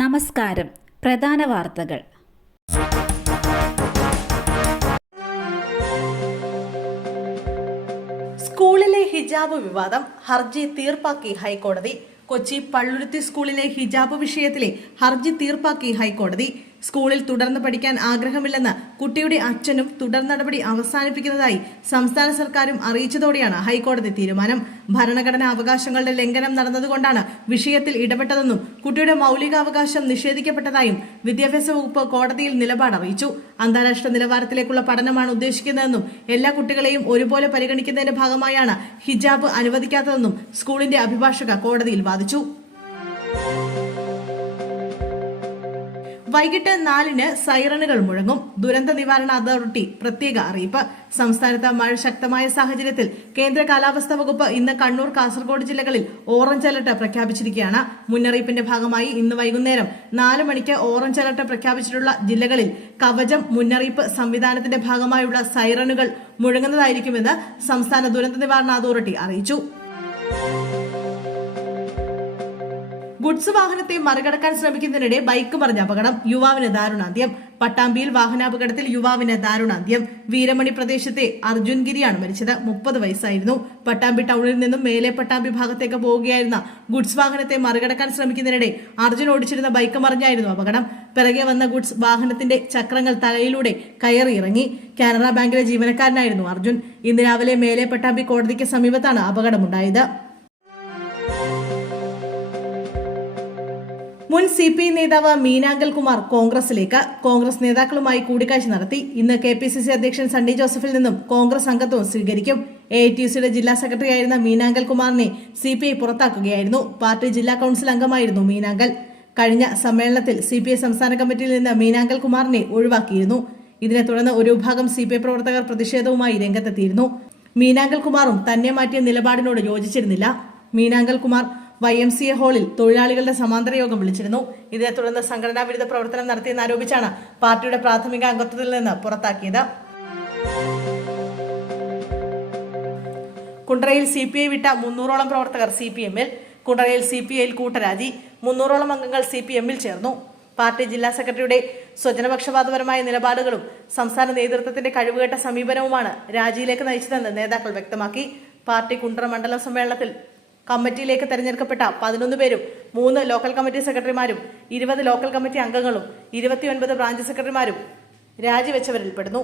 നമസ്കാരം. പ്രധാന വാർത്തകൾ. സ്കൂളിലെ ഹിജാബ് വിവാദം ഹർജി തീർപ്പാക്കി ഹൈക്കോടതി. കൊച്ചി പള്ളുരുത്തി സ്കൂളിലെ ഹിജാബ് വിഷയത്തിലെ ഹർജി തീർപ്പാക്കി ഹൈക്കോടതി. സ്കൂളിൽ തുടർന്ന് പഠിക്കാൻ ആഗ്രഹമില്ലെന്ന് കുട്ടിയുടെ അച്ഛനും തുടർ നടപടി അവസാനിപ്പിക്കുന്നതായി സംസ്ഥാന സർക്കാരും അറിയിച്ചതോടെയാണ് ഹൈക്കോടതി തീരുമാനം. ഭരണഘടനാ അവകാശങ്ങളുടെ ലംഘനം നടന്നതുകൊണ്ടാണ് വിഷയത്തിൽ ഇടപെട്ടതെന്നും കുട്ടിയുടെ മൗലികാവകാശം നിഷേധിക്കപ്പെട്ടതായും വിദ്യാഭ്യാസ വകുപ്പ് കോടതിയിൽ നിലപാട് അറിയിച്ചു. അന്താരാഷ്ട്ര നിലവാരത്തിലേക്കുള്ള പഠനമാണ് ഉദ്ദേശിക്കുന്നതെന്നും എല്ലാ കുട്ടികളെയും ഒരുപോലെ പരിഗണിക്കുന്നതിന്റെ ഭാഗമായാണ് ഹിജാബ് അനുവദിക്കാത്തതെന്നും സ്കൂളിന്റെ അഭിഭാഷക കോടതിയിൽ വാദിച്ചു. വൈകിട്ട് നാലിന് സൈറണുകൾ മുഴങ്ങും. ദുരന്ത നിവാരണ അതോറിറ്റി പ്രത്യേക അറിയിപ്പ്. സംസ്ഥാനത്ത് മഴ ശക്തമായ സാഹചര്യത്തിൽ കേന്ദ്ര കാലാവസ്ഥാ വകുപ്പ് ഇന്ന് കണ്ണൂർ കാസർഗോഡ് ജില്ലകളിൽ ഓറഞ്ച് അലർട്ട് പ്രഖ്യാപിച്ചിരിക്കുകയാണ്. മുന്നറിയിപ്പിന്റെ ഭാഗമായി ഇന്ന് വൈകുന്നേരം നാല് മണിക്ക് ഓറഞ്ച് അലർട്ട് പ്രഖ്യാപിച്ചിട്ടുള്ള ജില്ലകളിൽ കവചം മുന്നറിയിപ്പ് സംവിധാനത്തിന്റെ ഭാഗമായുള്ള സൈറണുകൾ മുഴങ്ങുന്നതായിരിക്കുമെന്ന് സംസ്ഥാന ദുരന്ത നിവാരണ അതോറിറ്റി അറിയിച്ചു. ഗുഡ്സ് വാഹനത്തെ മറികടക്കാൻ ശ്രമിക്കുന്നതിനിടെ ബൈക്ക് മറിഞ്ഞ അപകടം. യുവാവിന് ദാരുണാന്ത്യം. പട്ടാമ്പിയിൽ വാഹനാപകടത്തിൽ യുവാവിന് ദാരുണാന്ത്യം. വീരമണി പ്രദേശത്തെ അർജുൻഗിരിയാണ് മരിച്ചത്. മുപ്പത് വയസ്സായിരുന്നു. പട്ടാമ്പി ടൗണിൽ നിന്നും മേലെ പട്ടാമ്പി ഭാഗത്തേക്ക് പോവുകയായിരുന്ന ഗുഡ്സ് വാഹനത്തെ മറികടക്കാൻ ശ്രമിക്കുന്നതിനിടെ അർജുൻ ഓടിച്ചിരുന്ന ബൈക്ക് മറിഞ്ഞായിരുന്നു അപകടം. പിറകെ വന്ന ഗുഡ്സ് വാഹനത്തിന്റെ ചക്രങ്ങൾ തലയിലൂടെ കയറിയിറങ്ങി കാനറ ബാങ്കിലെ ജീവനക്കാരനായിരുന്നു അർജുൻ. ഇന്ന് രാവിലെ മേലെ പട്ടാമ്പി കോടതിക്ക് സമീപത്താണ് അപകടമുണ്ടായത്. മുൻ സി പി നേതാവ് മീനാങ്കൽ കുമാർ കോൺഗ്രസിലേക്ക്. കോൺഗ്രസ് നേതാക്കളുമായി കൂടിക്കാഴ്ച നടത്തി. ഇന്ന് കെ പി സി സി അധ്യക്ഷൻ സണ്ണി ജോസഫിൽ നിന്നും കോൺഗ്രസ് അംഗത്വം സ്വീകരിക്കും. എ ടി സിയുടെ ജില്ലാ സെക്രട്ടറിയായിരുന്ന മീനാങ്കൽ കുമാറിനെ സി പി ഐ പുറത്താക്കുകയായിരുന്നു. പാർട്ടി ജില്ലാ കൌൺസിൽ അംഗമായിരുന്നു മീനാങ്കൽ കഴിഞ്ഞ സമ്മേളനത്തിൽ സി പി ഐ സംസ്ഥാന കമ്മിറ്റിയിൽ നിന്ന് മീനാങ്കൽ കുമാറിനെ ഒഴിവാക്കിയിരുന്നു. ഇതിനെ തുടർന്ന് ഒരു വിഭാഗം സി പി ഐ പ്രവർത്തകർ പ്രതിഷേധവുമായി രംഗത്തെത്തിയിരുന്നു. മീനാങ്കൽ കുമാറും തന്നെ മാറ്റിയ നിലപാടിനോട് യോജിച്ചിരുന്നില്ല. Meenankal Kumar Y M C A ഹാളിൽ തൊഴിലാളികളുടെ സമാന്തര യോഗം വിളിച്ചിരുന്നു. ഇതേ തുടർന്ന് സംഘടനാ വിരുദ്ധ പ്രവർത്തനം നടത്തിയെന്ന് ആരോപിച്ചാണ് പാർട്ടിയുടെ പ്രാഥമിക അംഗത്വത്തിൽ നിന്ന് പുറത്താക്കിയത്. കുണ്ടറയിൽ സി പി ഐ വിട്ട മുന്നൂറോളം പ്രവർത്തകർ സി പി എമ്മിൽ കുണ്ടറയിൽ സി പി ഐയിൽ കൂട്ടരാജി മുന്നൂറോളം അംഗങ്ങൾ സി പി എമ്മിൽ ചേർന്നു. പാർട്ടി ജില്ലാ സെക്രട്ടറിയുടെ സ്വജനപക്ഷപാതപരമായ നിലപാടുകളും സംസ്ഥാന നേതൃത്വത്തിന്റെ കഴിവുകെട്ട സമീപനവുമാണ് രാജിയിലേക്ക് നയിച്ചതെന്ന് നേതാക്കൾ വ്യക്തമാക്കി. പാർട്ടി കുണ്ടറ മണ്ഡലം സമ്മേളനത്തിൽ കമ്മിറ്റിയിലേക്ക് തെരഞ്ഞെടുക്കപ്പെട്ട പതിനൊന്ന് പേരും മൂന്ന് ലോക്കൽ കമ്മിറ്റി സെക്രട്ടറിമാരും ഇരുപത് ലോക്കൽ കമ്മിറ്റി അംഗങ്ങളും ഇരുപത്തിയൊൻപത് ബ്രാഞ്ച് സെക്രട്ടറിമാരും രാജിവെച്ചവരിൽപ്പെടുന്നു.